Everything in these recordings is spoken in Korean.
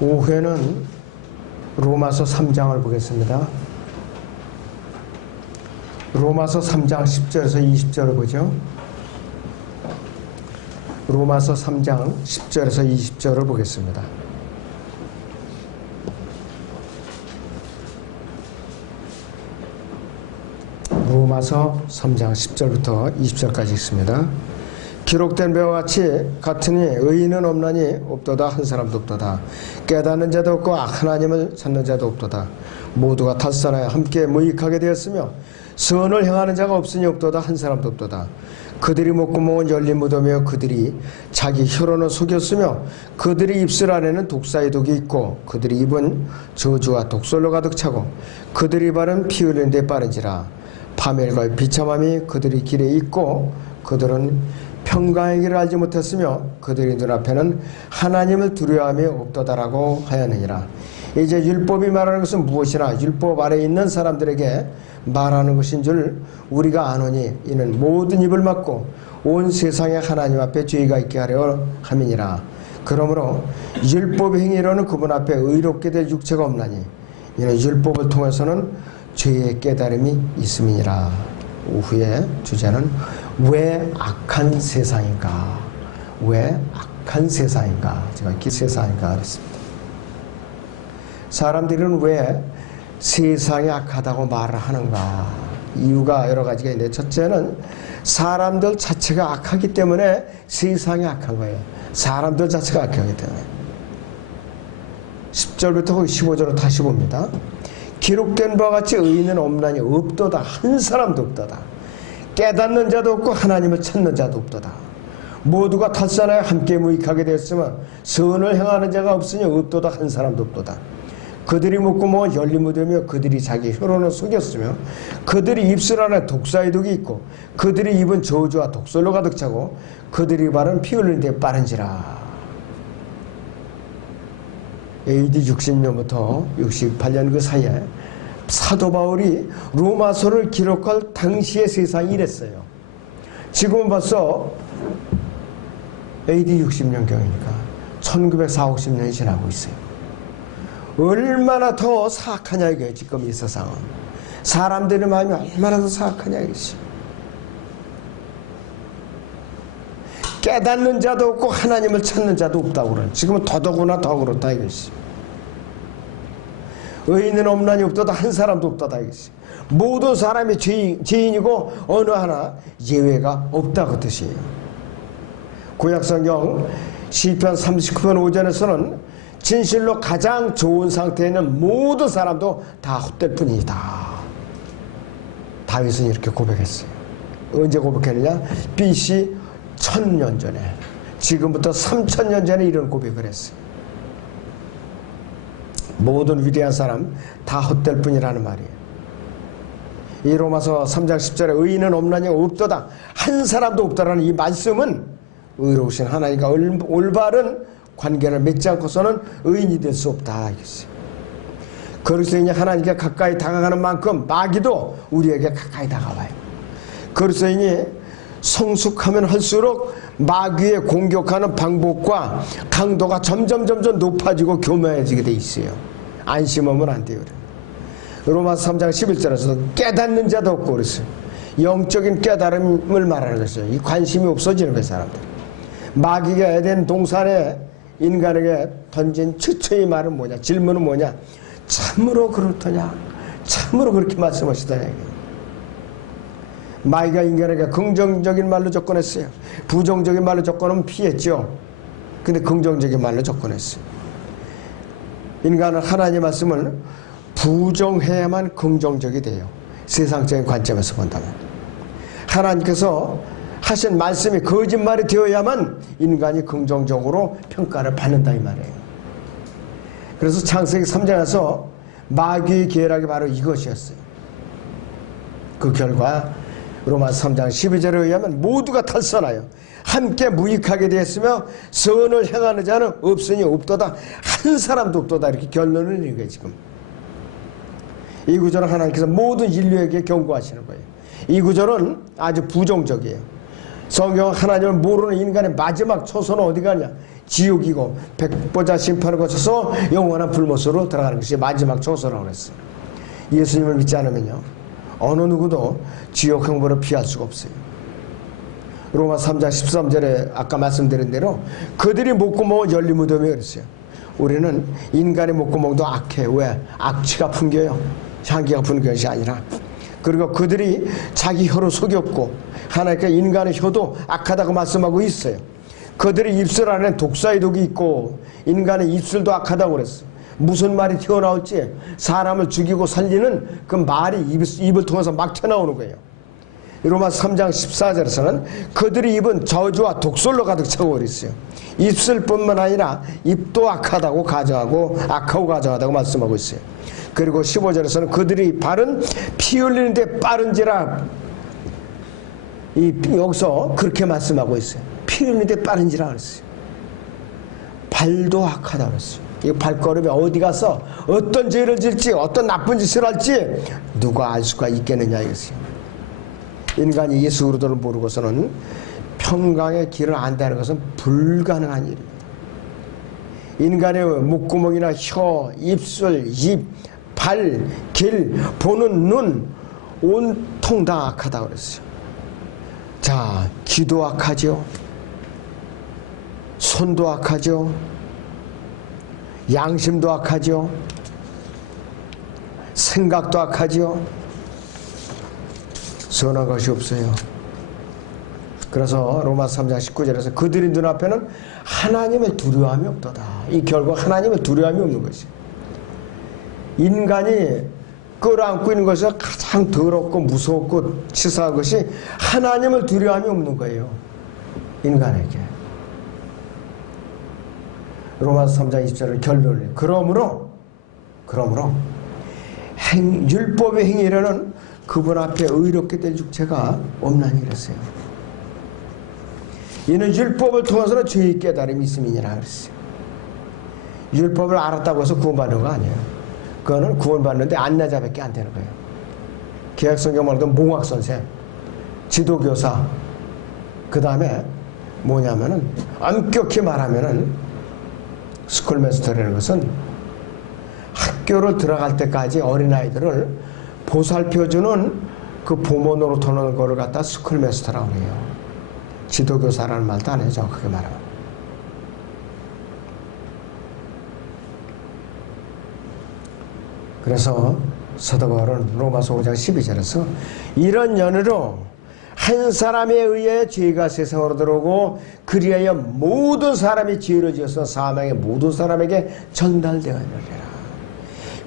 오후에는 로마서 3장을 보겠습니다. 로마서 3장 10절에서 20절을 보죠. 로마서 3장 10절에서 20절을 보겠습니다. 로마서 3장 10절부터 20절까지 있습니다. 기록된 바와 같으니 의인은 없나니 없도다 한 사람도 없도다. 깨닫는 자도 없고 하나님을 찾는 자도 없도다. 모두가 탈선하여 함께 무익하게 되었으며 선을 행하는 자가 없으니 없도다 한 사람도 없도다. 그들이 먹고 먹은 열린 무덤이여 그들이 자기 혀로는 속였으며 그들이 입술 안에는 독사의 독이 있고 그들이 입은 저주와 독설로 가득 차고 그들이 발은 피 흘리는 데 빠른지라. 파멸과 비참함이 그들이 길에 있고 그들은 평강의 길을 알지 못했으며 그들의 눈앞에는 하나님을 두려워함이 없도다라고 하였느니라. 이제 율법이 말하는 것은 무엇이나 율법 아래에 있는 사람들에게 말하는 것인 줄 우리가 아노니 이는 모든 입을 막고 온 세상에 하나님 앞에 죄가 있게 하려 함이니라. 그러므로 율법의 행위로는 그분 앞에 의롭게 될 육체가 없나니 이는 율법을 통해서는 죄의 깨달음이 있음이니라. 오후의 주제는 왜 악한 세상인가? 왜 악한 세상인가? 제가 이렇게 세상인가 그랬습니다. 사람들은 왜 세상이 악하다고 말을 하는가? 이유가 여러 가지가 있는데 첫째는 사람들 자체가 악하기 때문에 세상이 악한 거예요. 사람들 자체가 악하기 때문에. 10절부터 15절로 다시 봅니다. 기록된 바와 같이 의인은 없나니 없도다 한 사람도 없도다. 깨닫는 자도 없고 하나님을 찾는 자도 없도다. 모두가 탈선하여 함께 무익하게 되었으면 선을 행하는 자가 없으니 없도다 한 사람도 없도다. 그들이 먹고 먹은 열린 무덤이며 그들이 자기 혀로는 속였으며 그들이 입술 안에 독사의 독이 있고 그들이 입은 저주와 독설로 가득 차고 그들이 발은 피 흘리는 데 빠른지라. AD 60년부터 68년 그 사이에 사도 바울이 로마서를 기록할 당시의 세상이 이랬어요. 지금은 벌써 AD 60년경이니까 1940, 50년이 지나고 있어요. 얼마나 더 사악하냐 이거예요. 지금 이 세상은. 사람들의 마음이 얼마나 더 사악하냐 이것이. 깨닫는 자도 없고 하나님을 찾는 자도 없다고 그래. 지금은 더더구나 더 그렇다 이것이. 의인은 없나니 없도다 한 사람도 없도다 이것이. 모든 사람이 죄인이고 어느 하나 예외가 없다 그 뜻이에요. 구약성경 시편 39편 5절에서는 진실로 가장 좋은 상태에 있는 모든 사람도 다 헛될 뿐이다. 다윗은 이렇게 고백했어요. 언제 고백했느냐? BC 1000년 전에, 지금부터 3000년 전에 이런 고백을 했어요. 모든 위대한 사람 다 헛될 뿐이라는 말이에요. 이 로마서 3장 10절에 의인은 없나니 없도다 한 사람도 없다라는 이 말씀은 의로우신 하나님과 올바른 관계를 맺지 않고서는 의인이 될 수 없다 이것이. 그리스도인이 하나님께 가까이 다가가는 만큼 마귀도 우리에게 가까이 다가와요. 그리스도인이 성숙하면 할수록 마귀의 공격하는 방법과 강도가 점점 높아지고 교묘해지게 돼 있어요. 안심하면 안 돼요. 로마서 3장 11절에서 깨닫는 자도 없고 그랬어요. 영적인 깨달음을 말하는 것이죠. 이 관심이 없어지는 거예요. 사람들. 마귀가 에덴 동산에 인간에게 던진 최초의 말은 뭐냐? 질문은 뭐냐? 참으로 그렇더냐? 참으로 그렇게 말씀하시더냐? 마귀가 인간에게 긍정적인 말로 접근했어요. 부정적인 말로 접근하면 피했죠. 근데 긍정적인 말로 접근했어요. 인간은 하나님의 말씀을 부정해야만 긍정적이 돼요. 세상적인 관점에서 본다면. 하나님께서 하신 말씀이 거짓말이 되어야만 인간이 긍정적으로 평가를 받는다 이 말이에요. 그래서 창세기 3장에서 마귀의 계략이 바로 이것이었어요. 그 결과 로마서 3장 12절에 의하면 모두가 탈선하여 함께 무익하게 되었으며 선을 행하는 자는 없으니 없도다 한 사람도 없도다 이렇게 결론을 내는 거예요. 지금 이 구절은 하나님께서 모든 인류에게 경고하시는 거예요. 이 구절은 아주 부정적이에요. 성경은 하나님을 모르는 인간의 마지막 초소는 어디 가냐? 지옥이고 백보자 심판을 거쳐서 영원한 불못으로 들어가는 것이 마지막 초소라고 그랬어요. 예수님을 믿지 않으면요, 어느 누구도 지옥 형벌을 피할 수가 없어요. 로마 3장 13절에 아까 말씀드린 대로 그들이 목구멍을 열린 무덤이 그랬어요. 우리는 인간의 목구멍도 악해. 왜? 악취가 풍겨요. 향기가 풍기는 것이 아니라. 그리고 그들이 자기 혀로 속였고 하나님께 인간의 혀도 악하다고 말씀하고 있어요. 그들의 입술 안에 독사의 독이 있고 인간의 입술도 악하다고 그랬어요. 무슨 말이 튀어나올지 사람을 죽이고 살리는 그 말이 입을 통해서 막 튀어나오는 거예요. 로마 3장 14절에서는 그들의 입은 저주와 독설로 가득 차고 있어요. 입술뿐만 아니라 입도 악하다고 가정하고 악하고 가정하다고 말씀하고 있어요. 그리고 15절에서는 그들의 발은 피 흘리는데 빠른지라, 여기서 그렇게 말씀하고 있어요. 피 흘리는데 빠른지라 그랬어요. 발도 악하다고 그랬어요. 이 발걸음이 어디 가서 어떤 죄를 질지 어떤 나쁜 짓을 할지 누가 알 수가 있겠느냐 이것이요. 인간이 예수 그리스도를 모르고서는 평강의 길을 안다는 것은 불가능한 일입니다. 인간의 목구멍이나 혀, 입술, 입, 발, 길, 보는 눈 온통 다 악하다고 그랬어요. 자, 귀도 악하죠. 손도 악하죠. 양심도 악하죠. 생각도 악하죠. 선한 것이 없어요. 그래서 로마 3장 19절에서 그들의 눈앞에는 하나님의 두려움이 없도다. 이 결국 하나님의 두려움이 없는 것이에요. 인간이 끌어안고 있는 것에서 가장 더럽고 무섭고 치사한 것이 하나님을 두려움이 없는 거예요. 인간에게. 로마서 3장 20절을 결론을 그러므로 율법의 행위로는 그분 앞에 의롭게 될 육체가 없나니 이랬어요. 이는 율법을 통해서는 죄의 깨달음이 있음이니라 그랬어요. 율법을 알았다고 해서 구원받는 거 아니에요. 그거는 구원받는데 안내자밖에 안 되는 거예요. 개혁성경 말고 몽학선생, 지도교사, 그 다음에 뭐냐면은 엄격히 말하면은 스쿨마스터라는 것은 학교를 들어갈 때까지 어린아이들을 보살펴주는 그 부모 노릇하는 거를 갖다 스쿨마스터라고 해요. 지도교사라는 말도 안 해요. 정확하게 말하면. 그래서 사도 바울은 로마서 5장 12절에서 이런 연유로 한 사람에 의해 죄가 세상으로 들어오고 그리하여 모든 사람이 죄를 지어서 사망의 모든 사람에게 전달되었느니라.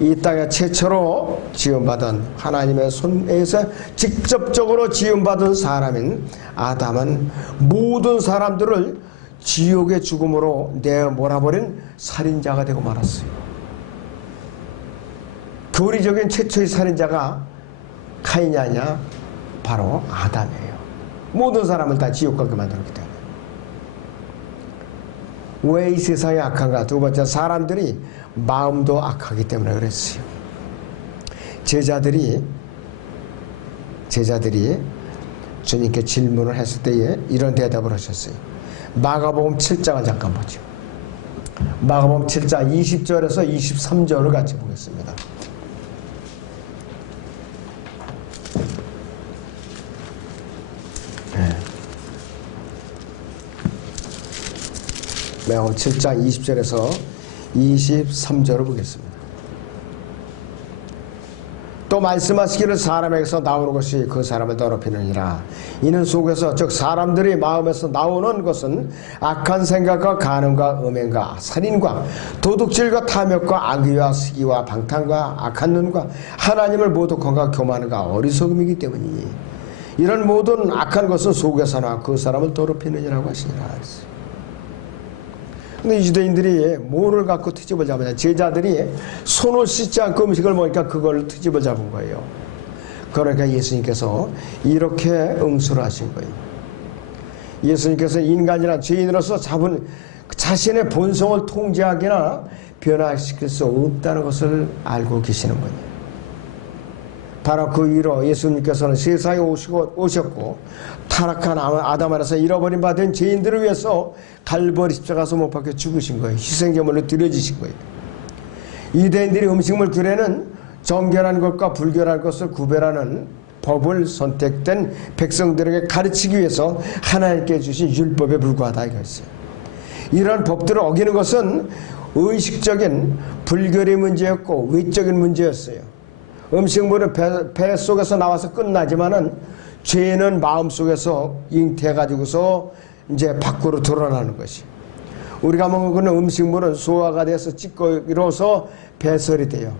이 땅에 최초로 지음받은 하나님의 손에서 직접적으로 지음받은 사람인 아담은 모든 사람들을 지옥의 죽음으로 내어 몰아버린 살인자가 되고 말았어요. 교리적인 최초의 살인자가 카인이 아니냐? 바로 아담이에요. 모든 사람을 다 지옥 가게 만들었기 때문에. 왜 이 세상이 악한가? 두 번째, 사람들이 마음도 악하기 때문에 그랬어요. 제자들이 주님께 질문을 했을 때에 이런 대답을 하셨어요. 마가복음 7장을 잠깐 보죠. 마가복음 7장 20절에서 23절을 같이 보겠습니다. 마가복음 7장 20절에서 23절을 보겠습니다. 또 말씀하시기를 사람에게서 나오는 것이 그 사람을 더럽히느니라. 이는 속에서 즉 사람들이 마음에서 나오는 것은 악한 생각과 간음과 음행과 살인과 도둑질과 탐욕과 악의와 시기와 방탕과 악한 눈과 하나님을 모독함과 교만과 어리석음이기 때문이니 이런 모든 악한 것은 속에서 나 그 사람을 더럽히느니라고 하시니라. 근데 유대인들이 뭐를 갖고 트집을 잡느냐? 제자들이 손을 씻지 않고 음식을 먹으니까 그걸 트집을 잡은 거예요. 그러니까 예수님께서 이렇게 응수를 하신 거예요. 예수님께서 인간이란 죄인으로서 잡은 자신의 본성을 통제하거나 변화시킬 수 없다는 것을 알고 계시는 거예요. 바로 그 이유로 예수님께서는 세상에 오셨고 타락한 아담 안에서 잃어버린 바 된 죄인들을 위해서 갈보리 십자가에서 못 박혀 죽으신 거예요. 희생제물로 드려지신 거예요. 유대인들이 음식물 규례는 정결한 것과 불결한 것을 구별하는 법을 선택된 백성들에게 가르치기 위해서 하나님께 주신 율법에 불과하다 이거였어요. 이러한 법들을 어기는 것은 의식적인 불결의 문제였고 외적인 문제였어요. 음식물은 배 속에서 나와서 끝나지만은 죄는 마음 속에서 잉태해가지고서 이제 밖으로 드러나는 것이. 우리가 먹는 음식물은 소화가 돼서 찌꺼기로서 배설이 돼요.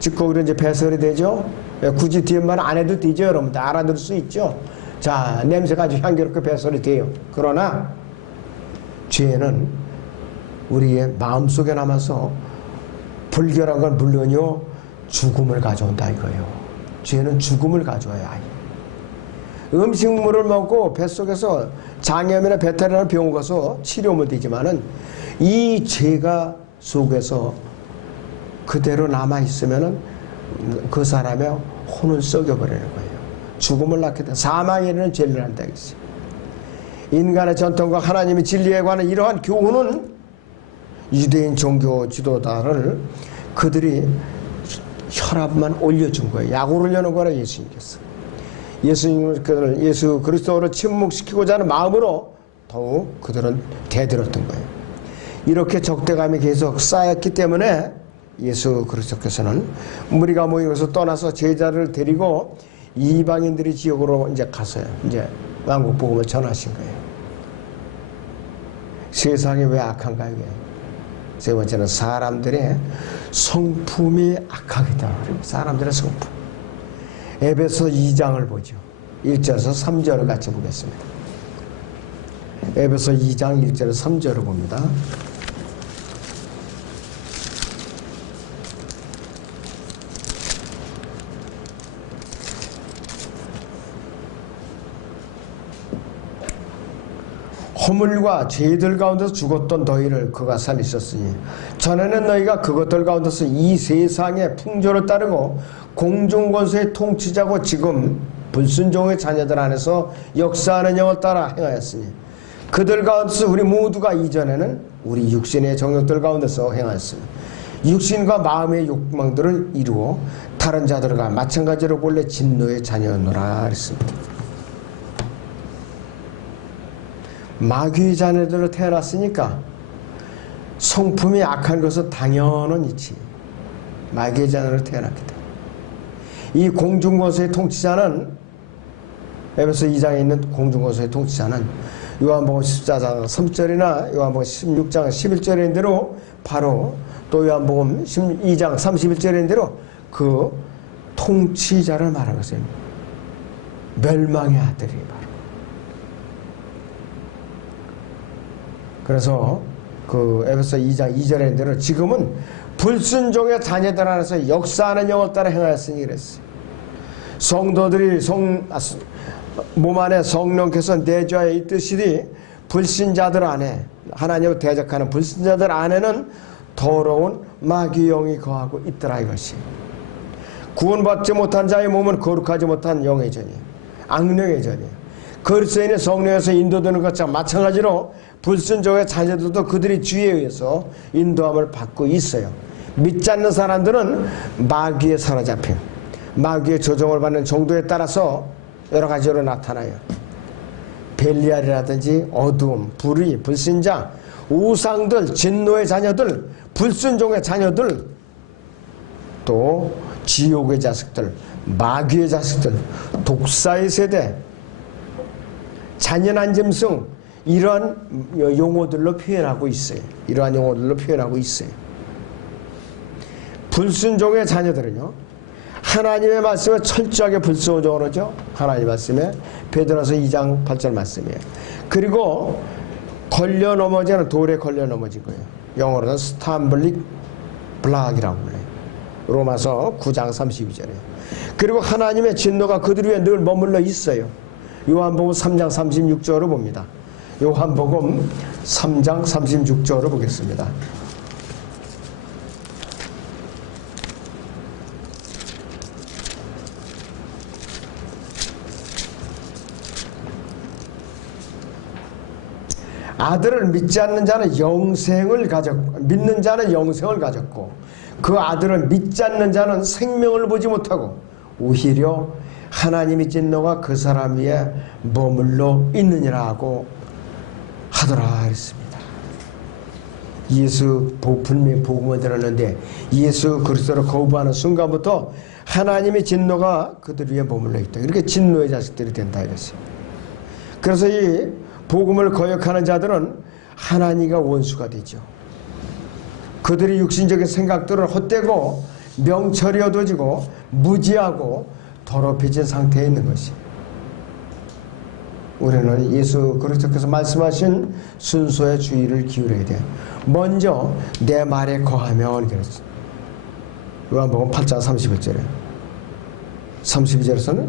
찌꺼기로 이제 배설이 되죠. 굳이 뒤에 말 안 해도 되죠. 여러분들 알아들 수 있죠. 자, 냄새가 아주 향기롭게 배설이 돼요. 그러나 죄는 우리의 마음속에 남아서 불결한 건 물론이요 죽음을 가져온다 이거예요. 죄는 죽음을 가져와요. 음식물을 먹고 뱃속에서 장염이나 배탈이나 병원 가서 치료하면 되지만은 이 죄가 속에서 그대로 남아있으면은 그 사람의 혼을 썩여버리는 거예요. 죽음을 낳게 돼 사망에 이르는 죄를 한다 했어요. 인간의 전통과 하나님의 진리에 관한 이러한 교훈은 유대인 종교 지도자를 그들이 혈압만 올려준 거예요. 약을 올려놓은 거라 예수님께서. 예수님을 예수 그리스도로 침묵시키고자 하는 마음으로 더욱 그들은 대들었던 거예요. 이렇게 적대감이 계속 쌓였기 때문에 예수 그리스도께서는 무리가 모이면서 떠나서 제자를 데리고 이방인들의 지역으로 이제 가서요. 이제 왕국 복음을 전하신 거예요. 세상이 왜 악한가요? 세 번째는 사람들의 성품이 악하겠다. 사람들의 성품. 에베소 2장을 보죠. 1절에서 3절을 같이 보겠습니다. 에베소 2장 1절에서 3절을 봅니다. 허물과 죄들 가운데서 죽었던 너희를 그가 살리셨으니 전에는 너희가 그것들 가운데서 이 세상의 풍조를 따르고 공중권세의 통치자고 지금 불순종의 자녀들 안에서 역사하는 영을 따라 행하였으니 그들 가운데서 우리 모두가 이전에는 우리 육신의 정욕들 가운데서 행하였으니 육신과 마음의 욕망들을 이루어 다른 자들과 마찬가지로 본래 진노의 자녀였노라 그랬습니다. 마귀의 자녀들로 태어났으니까 성품이 악한 것은 당연한 이치. 마귀의 자녀로 태어났기 때문에. 이 공중권세의 통치자는 에베소 2장에 있는 공중권세의 통치자는 요한복음 14장 3절이나 요한복음 16장 11절인 대로 바로 또 요한복음 12장 31절인 대로 그 통치자를 말하는 것입니다. 멸망의 아들이 바로. 그래서 그 에베소 2장 2절에 대로 지금은 불순종의 자녀들 안에서 역사하는 영을 따라 행하였으니 그랬어요. 성도들이 몸 안에 성령께서 내주하여 있듯이 불신자들 안에 하나님을 대적하는 불신자들 안에는 더러운 마귀 영이 거하고 있더라 이것이. 구원받지 못한 자의 몸은 거룩하지 못한 영의 전이에요. 악령의 전이에요. 그리스도인의 성령에서 인도되는 것과 마찬가지로 불순종의 자녀들도 그들이 주에 의해서 인도함을 받고 있어요. 믿지 않는 사람들은 마귀에 사로잡힌 마귀의 조종을 받는 정도에 따라서 여러 가지로 나타나요. 벨리알이라든지 어두움, 불의, 불신자, 우상들, 진노의 자녀들, 불순종의 자녀들, 또 지옥의 자식들, 마귀의 자식들, 독사의 세대, 잔인한 짐승, 이러한 용어들로 표현하고 있어요. 이러한 용어들로 표현하고 있어요. 불순종의 자녀들은요, 하나님의 말씀에 철저하게 불순종을 하죠. 하나님의 말씀에 베드로서 2장 8절 말씀이에요. 그리고 걸려 넘어지는 돌에 걸려 넘어진 거예요. 영어로는 스탐블릭 블락이라고 불러요. 로마서 9장 32절에. 그리고 하나님의 진노가 그들 위에 늘 머물러 있어요. 요한복음 3장 36절을 봅니다. 요한복음 3장 36절을 보겠습니다. 아들을 믿지 않는 자는 영생을 가졌고, 믿는 자는 영생을 가졌고, 그 아들을 믿지 않는 자는 생명을 보지 못하고 오히려 하나님의 진노가 그 사람 위에 머물러 있느니라 하더라 그랬습니다. 예수 분명히 복음을 들었는데 예수 그리스도를 거부하는 순간부터 하나님의 진노가 그들 위에 머물러 있다. 이렇게 진노의 자식들이 된다 이랬어요. 그래서 이 복음을 거역하는 자들은 하나님과 원수가 되죠. 그들의 육신적인 생각들은 헛되고 명철이 어두워지고 무지하고 더럽혀진 상태에 있는 것이. 우리는 예수 그리스도께서 말씀하신 순서에 주의를 기울여야 돼. 먼저 내 말에 거하면 그랬어. 요한복음 8장 31절에 32절에서는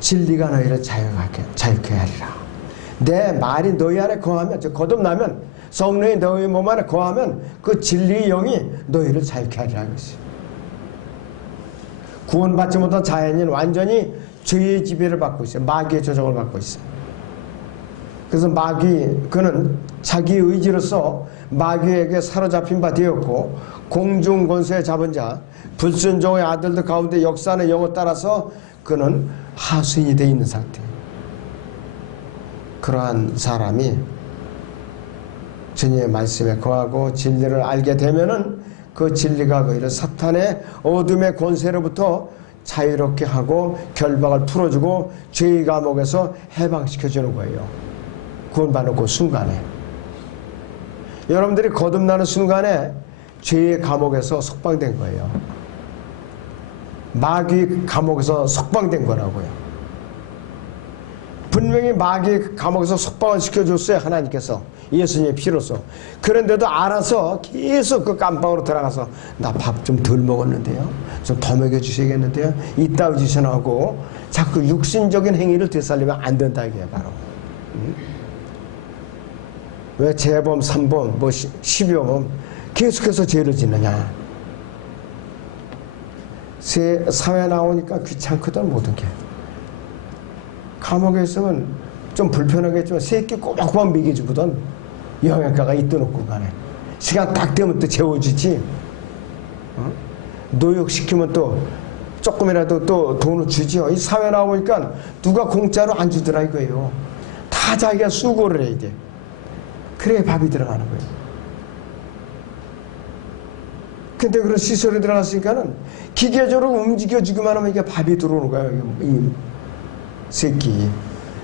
진리가 너희를 자유케 하리라. 내 말이 너희 안에 거하면, 즉 거듭나면, 성령이 너희 몸 안에 거하면 그 진리의 영이 너희를 자유케 하리라 그랬어요. 구원받지 못한 자연인 완전히 죄의 지배를 받고 있어요. 마귀의 조종을 받고 있어요. 그래서 그는 자기 의지로서 마귀에게 사로잡힌 바 되었고, 공중 권세에 잡은 자, 불순종의 아들들 가운데 역사하는 영을 따라서 그는 하수인이 되어 있는 상태예요. 그러한 사람이 주님의 말씀에 거하고 진리를 알게 되면은 그 진리가 그를 사탄의 어둠의 권세로부터 자유롭게 하고 결박을 풀어주고 죄의 감옥에서 해방시켜주는 거예요. 구원받는 그 순간에. 여러분들이 거듭나는 순간에 죄의 감옥에서 석방된 거예요. 마귀 감옥에서 석방된 거라고요. 분명히 마귀 감옥에서 석방을 시켜줬어요. 하나님께서 예수님의 피로서. 그런데도 알아서 계속 그 깜방으로 들어가서 나 밥 좀 덜 먹었는데요, 좀 더 먹여주셔야겠는데요, 이따위 지천하고 자꾸 육신적인 행위를 되살리면 안 된다 이게 바로. 왜 재범, 삼범, 뭐 십여범 계속해서 죄를 짓느냐. 사회 나오니까 귀찮거든 모든 게. 감옥에 있으면 좀 불편하겠지만 새끼 꼬박꼬박 먹여주거든. 영양가가 있든 없든 간에. 시간 딱 되면 또 재워주지. 노역시키면 또 조금이라도 또 돈을 주지요. 이 사회 나오니까 누가 공짜로 안 주더라 이거예요. 다 자기가 수고를 해야 돼. 그래야 밥이 들어가는 거예요. 근데 그런 시설에 들어갔으니까는 기계적으로 움직여주기만 하면 이게 밥이 들어오는 거예요. 이 새끼.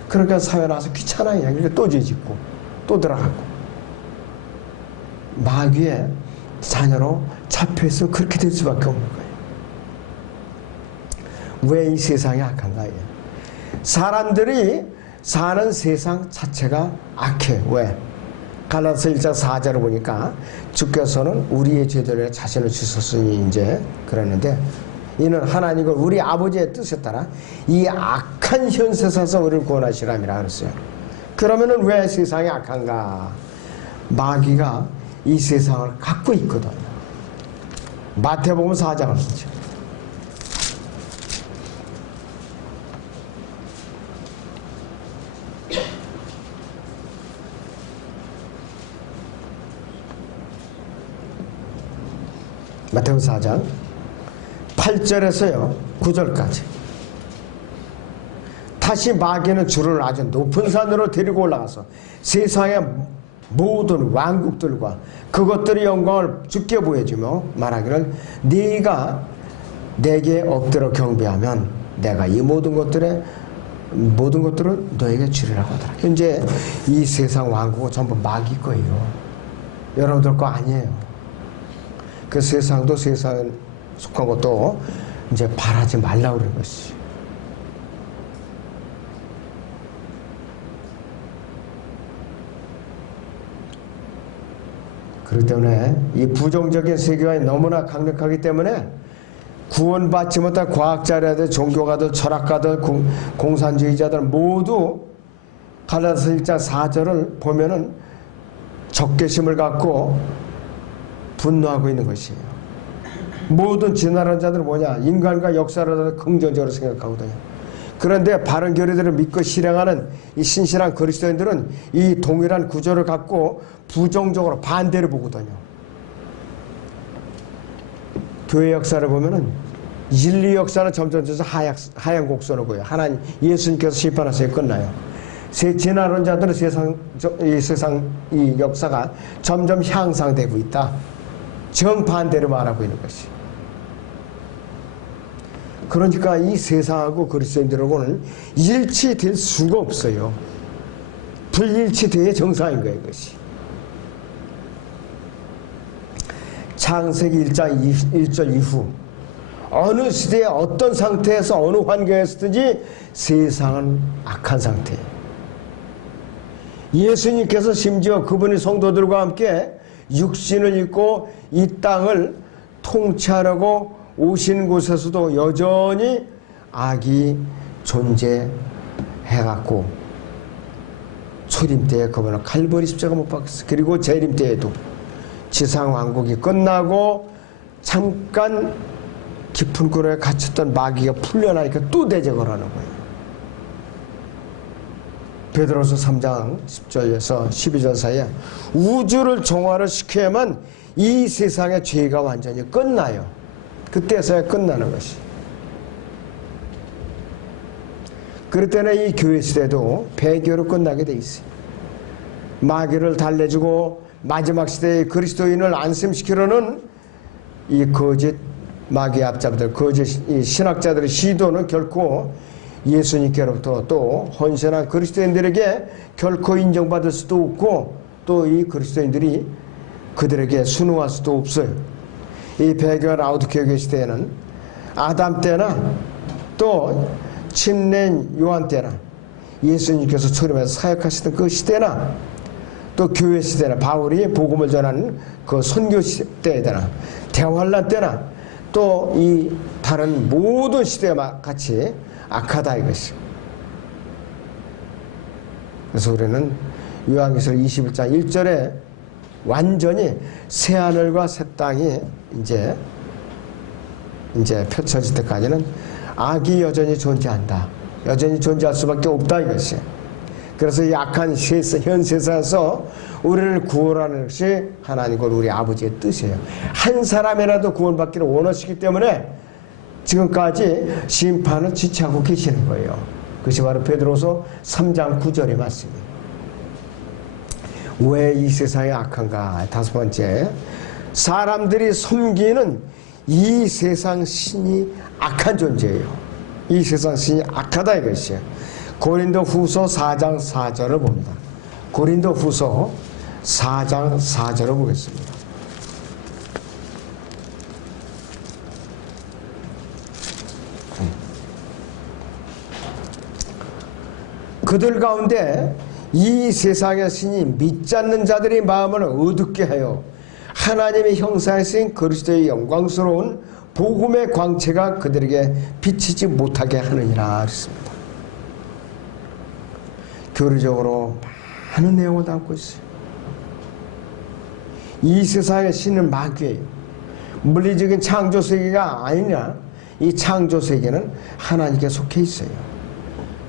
그러니까 사회 나와서 귀찮아요. 그러니까 또 죄 짓고 또 들어가고. 마귀의 자녀로 잡혀있으면 그렇게 될 수밖에 없는 거예요. 왜 이 세상이 악한가? 사람들이 사는 세상 자체가 악해. 왜? 갈라디아서 1장 4절을 보니까 주께서는 우리의 죄들에 자신을 주셨으니 이제 그러는데, 이는 하나님과 우리 아버지의 뜻에 따라 이 악한 현 세상에서 우리를 구원하시람이라 그랬어요. 그러면은 왜 세상이 악한가? 마귀가 이 세상을 갖고 있거든. 마태복음 4장을 보죠. 마태복음 4장 8절에서요 9절까지. 다시 마귀는 주를 아주 높은 산으로 데리고 올라가서 세상의 모든 왕국들과 그것들의 영광을 주께 보여주며 말하기를, 네가 내게 엎드려 경배하면 내가 이 모든 것들을 너에게 주리라고 하더라. 현재 이 세상 왕국은 전부 마귀 거예요. 여러분들 거 아니에요. 그 세상도 세상에 속한 것도 이제 바라지 말라고 그런 것이. 그렇기 때문에 이 부정적인 세계관이 너무나 강력하기 때문에 구원받지 못한 과학자라든 종교가들, 철학가들, 공산주의자들 모두 갈라디아서 1장 4절을 보면은 적개심을 갖고 분노하고 있는 것이에요. 모든 진화론 자들은 뭐냐? 인간과 역사를 긍정적으로 생각하거든요. 그런데 바른 교리들을 믿고 실행하는 이 신실한 그리스도인들은 이 동일한 구조를 갖고 부정적으로 반대를 보거든요. 교회 역사를 보면은 인류 역사는 점점 하얀 곡선을 보여요. 하나님 예수님께서 심판하셔서 끝나요. 진화론자들은 이 역사가 점점 향상되고 있다. 정반대로 말하고 있는 것이. 그러니까 이 세상하고 그리스도인들하고는 일치될 수가 없어요. 불일치돼야 정상인 거예요, 이것이. 창세기 1장 1절 이후 어느 시대에 어떤 상태에서 어느 환경에서든지 세상은 악한 상태예요. 예수님께서 심지어 그분의 성도들과 함께 육신을 입고 이 땅을 통치하려고 오신 곳에서도 여전히 악이 존재해갖고 초림 때에 그분은 칼보리 십자가 못 박았어요. 그리고 재림 때에도 지상 왕국이 끝나고 잠깐 깊은 굴에 갇혔던 마귀가 풀려나니까 또 대적을 하는 거예요. 베드로서 3장 10절에서 12절 사이에 우주를 종화를 시켜야만 이 세상의 죄가 완전히 끝나요. 그때서야 끝나는 것이. 그럴 때는 이 교회 시대도 배교로 끝나게 돼 있어요. 마귀를 달래주고 마지막 시대의 그리스도인을 안심시키려는 이 거짓 마귀의 앞잡이들, 거짓 신학자들의 시도는 결코 예수님께로부터 또 헌신한 그리스도인들에게 결코 인정받을 수도 없고 또 이 그리스도인들이 그들에게 순응할 수도 없어요. 이 배교와 라우디게아 시대에는 아담 때나 또 침례인 요한 때나 예수님께서 초림해서 사역하시던 그 시대나 또 교회 시대나 바울이 복음을 전하는 그 선교 시대나 대환란 때나 또 이 다른 모든 시대와 같이 악하다 이것이. 그래서 우리는 요한계시록 21장 1절에 완전히 새 하늘과 새 땅이 이제 펼쳐질 때까지는 악이 여전히 존재한다. 여전히 존재할 수밖에 없다 이것이. 그래서 이 악한 현 세상에서 우리를 구원하는 것이 하나님과 우리 아버지의 뜻이에요. 한 사람이라도 구원받기를 원하시기 때문에 지금까지 심판을 지체하고 계시는 거예요. 그것이 바로 베드로서 3장 9절의 말씀이에요. 왜 이 세상이 악한가? 다섯 번째, 사람들이 섬기는 이 세상 신이 악한 존재예요. 이 세상 신이 악하다 이것이에요. 고린도 후서 4장 4절을 봅니다. 고린도 후서 4장 4절을 보겠습니다. 그들 가운데 이 세상의 신이 믿지 않는 자들의 마음을 어둡게 하여 하나님의 형상에 쓰인 그리스도의 영광스러운 복음의 광채가 그들에게 비치지 못하게 하느니라 했습니다. 교리적으로 많은 내용을 담고 있어요. 이 세상의 신은 마귀예요. 물리적인 창조 세계가 아니냐. 이 창조 세계는 하나님께 속해 있어요.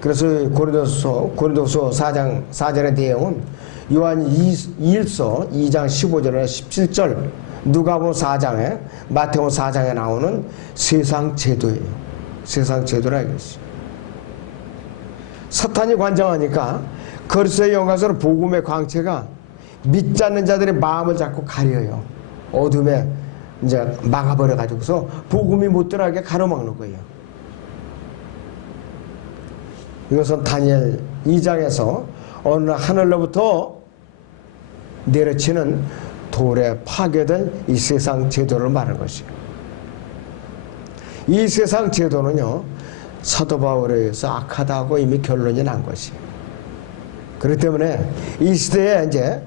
그래서 고린도서 4장 4절의 내용은 요한 2일서 2장 15절에 17절, 누가복음 4장에, 마태복음 4장에 나오는 세상 제도예요. 세상 제도라 이것이. 사탄이 관장하니까 그리스도의 영광스러운 복음의 광채가 믿지 않는 자들의 마음을 자꾸 가려요. 어둠에 이제 막아버려 가지고서 복음이 못 들어가게 가로막는 거예요. 이것은 다니엘 2장에서 어느 날 하늘로부터 내려치는 돌에 파괴된 이 세상 제도를 말하는 것이에요. 이 세상 제도는요, 사도 바울에 의해서 악하다고 이미 결론이 난 것이에요. 그렇기 때문에 이 시대에 이제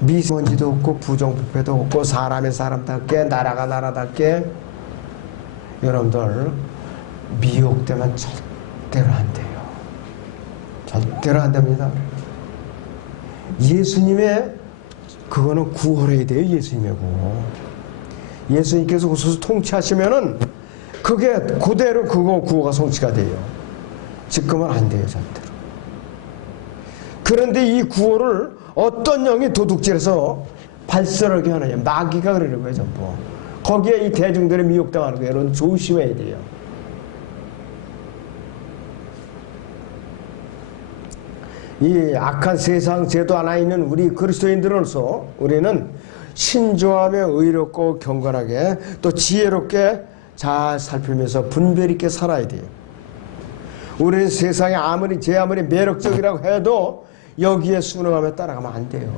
미세먼지도 없고 부정부패도 없고 사람이 사람답게 나라가 나라답게 여러분들 미혹되면 절대로 안 돼요. 절대로 안 됩니다. 예수님의 그거는 구원해야 돼요. 예수님이고 예수님께서 오셔서 통치하시면은 그게 그대로 그거 구호가 성취가 돼요. 지금은 안 돼요, 절대로. 그런데 이 구호를 어떤 영이 도둑질해서 발설하게 하느냐. 마귀가 그러는 거예요, 전부. 거기에 이 대중들이 미혹당하는 거예요. 여러분 조심해야 돼요. 이 악한 세상 제도 안에 있는 우리 그리스도인들로서 우리는 신중하며 의롭고 경건하게 또 지혜롭게 잘 살피면서 분별 있게 살아야 돼요. 우리는 세상에 제 아무리 매력적이라고 해도 여기에 순응하며 따라가면 안 돼요.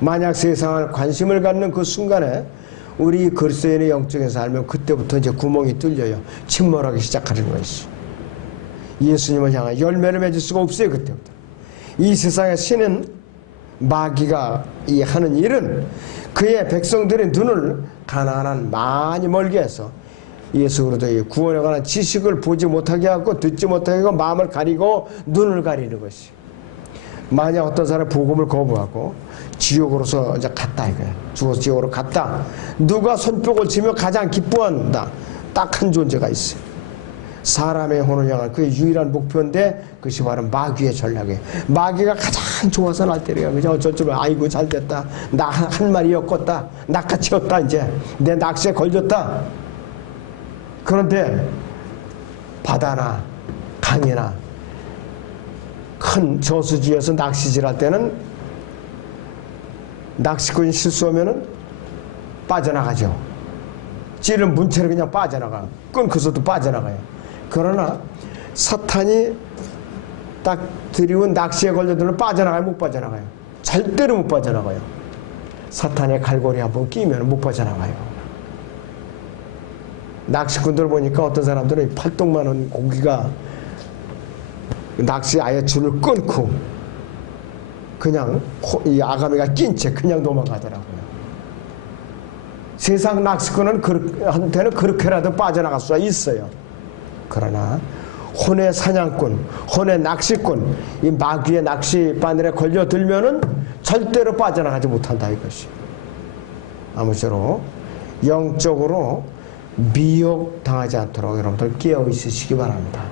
만약 세상을 관심을 갖는 그 순간에 우리 그리스도인의 영적인 삶은 그때부터 이제 구멍이 뚫려요. 침몰하기 시작하는 것이. 예수님을 향한 열매를 맺을 수가 없어요. 그때부터. 이 세상의 신은 마귀가 하는 일은 그의 백성들의 눈을 가난한 많이 멀게 해서 예수 그리스도의 구원에 관한 지식을 보지 못하게 하고 듣지 못하게 하고 마음을 가리고 눈을 가리는 것이. 만약 어떤 사람이 복음을 거부하고 지옥으로서 이제 갔다 이거야. 죽어서 지옥으로 갔다. 누가 손뼉을 치며 가장 기뻐한다. 딱 한 존재가 있어요. 사람의 혼을 향한 그의 유일한 목표인데 그것이 바로 마귀의 전략이에요. 마귀가 가장 좋아서 날 때려요. 그냥 저쪽으로 아이고 잘 됐다. 나 한 마리 엮었다. 낚아채웠다 이제. 내 낚시에 걸렸다. 그런데 바다나 강이나 큰 저수지에서 낚시질할 때는 낚시꾼이 실수하면은 빠져나가죠. 찌른 문채로 그냥 빠져나가. 끊고서도 빠져나가요. 그러나 사탄이 딱 들이운 낚시에 걸려들면 빠져나가요? 못 빠져나가요? 절대로 못 빠져나가요. 사탄의 갈고리 한번 끼면 못 빠져나가요. 낚시꾼들 보니까 어떤 사람들은 팔뚝만 한 고기가 낚시 아예 줄을 끊고 그냥 이 아가미가 낀 채 그냥 도망가더라고요. 세상 낚시꾼은 한테는 그렇게라도 빠져나갈 수가 있어요. 그러나 혼의 사냥꾼, 혼의 낚시꾼, 이 마귀의 낚시 바늘에 걸려들면은 절대로 빠져나가지 못한다 이것이. 아무쪼록 영적으로 미혹당하지 않도록 여러분들 깨어 있으시기 바랍니다.